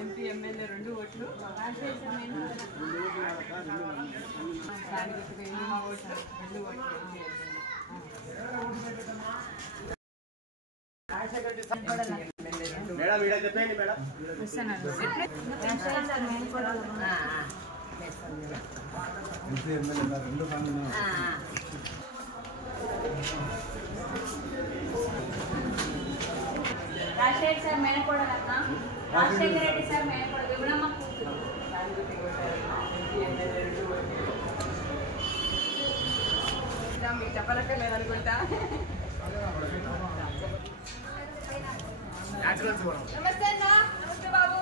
MP MLA 2 ఓట్లు Rajasekhar sir మేనకోడలక్క Rajasekhara Reddy sir మేనకోడలు విమలమ్మ కూతురు మీకు చెప్పనక్కర్లేదు అనుకుంటా. నమస్తే అన్న. నమస్తే బాబు.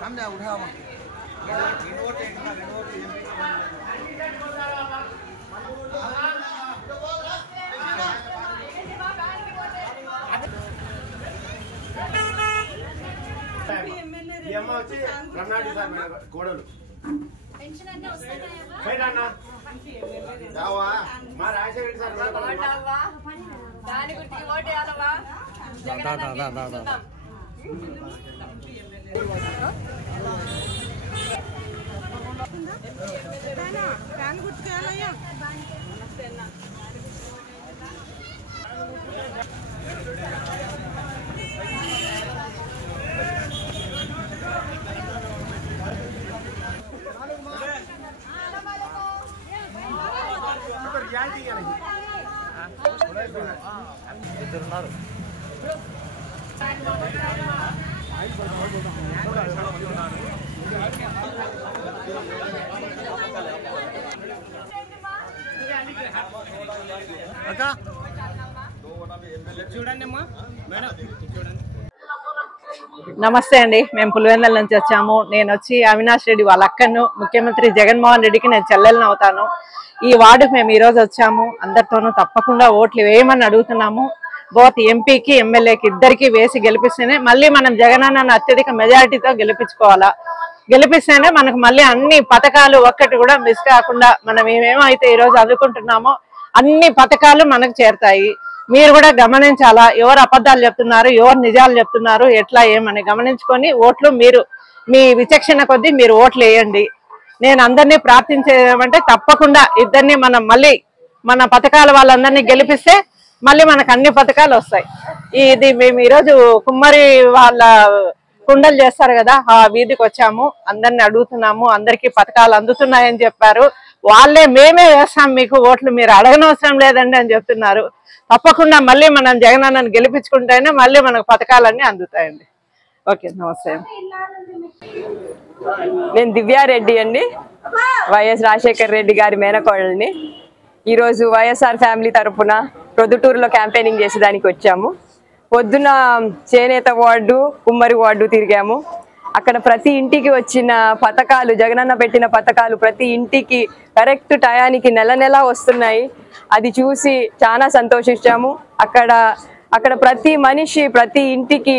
सामने उठा కోడలు దాని గురించి ఓటేయాలవా ఫ్యాన్ గుర్తుకేయాలయ్యా. ఇద్దరున్నారు. నమస్తే అండి. మేము పులివెందుల నుంచి వచ్చాము. నేను వచ్చి అవినాష్ రెడ్డి వాళ్ళ అక్కను, ముఖ్యమంత్రి జగన్మోహన్ రెడ్డికి నేను చెల్లెలను అవుతాను. ఈ వార్డుకు మేము ఈరోజు వచ్చాము. అందరితోనూ తప్పకుండా ఓట్లు వేయమని అడుగుతున్నాము. బోత్ ఎంపీకి ఎమ్మెల్యేకి ఇద్దరికి వేసి గెలిపిస్తేనే మళ్ళీ మనం జగనన్నను అత్యధిక మెజారిటీతో గెలిపిస్తేనే మనకు మళ్ళీ అన్ని పథకాలు ఒక్కటి కూడా మిస్ కాకుండా మనం ఏమేమైతే ఈరోజు అందుకుంటున్నామో అన్ని పథకాలు మనకు చేరుతాయి. మీరు కూడా గమనించాలా, ఎవరు అబద్ధాలు చెప్తున్నారు, ఎవరు నిజాలు చెప్తున్నారు, ఎట్లా ఏమని గమనించుకొని ఓట్లు మీరు మీ విచక్షణ కొద్దీ మీరు ఓట్లు వేయండి. నేను అందరినీ ప్రార్థించేదేమంటే తప్పకుండా ఇద్దరిని మనం మళ్ళీ మన పథకాల వాళ్ళందరినీ గెలిపిస్తే మళ్ళీ మనకు అన్ని పథకాలు వస్తాయి. ఇది మేము ఈరోజు కుమ్మరి వాళ్ళ కుండలు చేస్తారు కదా, ఆ వీధికి వచ్చాము. అందరిని అడుగుతున్నాము, అందరికీ పథకాలు అందుతున్నాయని చెప్పారు. వాళ్ళే మేమే వేస్తాం మీకు ఓట్లు, మీరు అడగనవసరం లేదండి అని చెప్తున్నారు. తప్పకుండా మళ్ళీ మనం జగనన్నను గెలిపించుకుంటేనే మళ్ళీ మనకు పథకాలన్నీ అందుతాయండి. ఓకే, నమస్తే. నేను దివ్యారెడ్డి అండి, వైఎస్ రాజశేఖర్ రెడ్డి గారి మేనకోడల్ని. ఈరోజు వైఎస్ఆర్ ఫ్యామిలీ తరఫున ప్రొద్దుటూరులో క్యాంపెయినింగ్ చేసేదానికి వచ్చాము. పొద్దున చేనేత వార్డు, కుమ్మరి వార్డు తిరిగాము. అక్కడ ప్రతి ఇంటికి వచ్చిన పథకాలు, జగనన్న పెట్టిన పథకాలు ప్రతి ఇంటికి కరెక్ట్ టయానికి నెల నెల వస్తున్నాయి. అది చూసి చాలా సంతోషించాము. అక్కడ ప్రతి మనిషి, ప్రతి ఇంటికి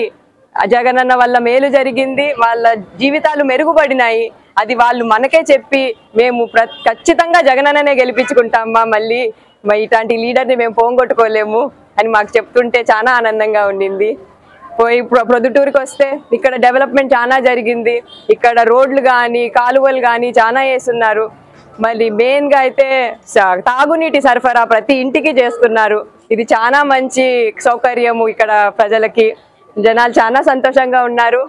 జగనన్న వల్ల మేలు జరిగింది, వాళ్ళ జీవితాలు మెరుగుపడినాయి. అది వాళ్ళు మనకే చెప్పి మేము ఖచ్చితంగా జగనన్ననే గెలిపించుకుంటామా, మళ్ళీ ఇట్లాంటి లీడర్ని మేము పోగొట్టుకోలేము అని మాకు చెప్తుంటే చాలా ఆనందంగా ఉండింది. ప్రొద్దుటూరుకి వస్తే ఇక్కడ డెవలప్మెంట్ చాలా జరిగింది. ఇక్కడ రోడ్లు కానీ కాలువలు కానీ చాలా వేస్తున్నారు. మళ్ళీ మెయిన్గా అయితే తాగునీటి సరఫరా ప్రతి ఇంటికి చేస్తున్నారు. ఇది చాలా మంచి సౌకర్యము. ఇక్కడ ప్రజలకి జనాలు చాలా సంతోషంగా ఉన్నారు.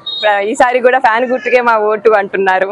ఈసారి కూడా ఫ్యాన్ గుర్తుకే మా ఓటు అంటున్నారు.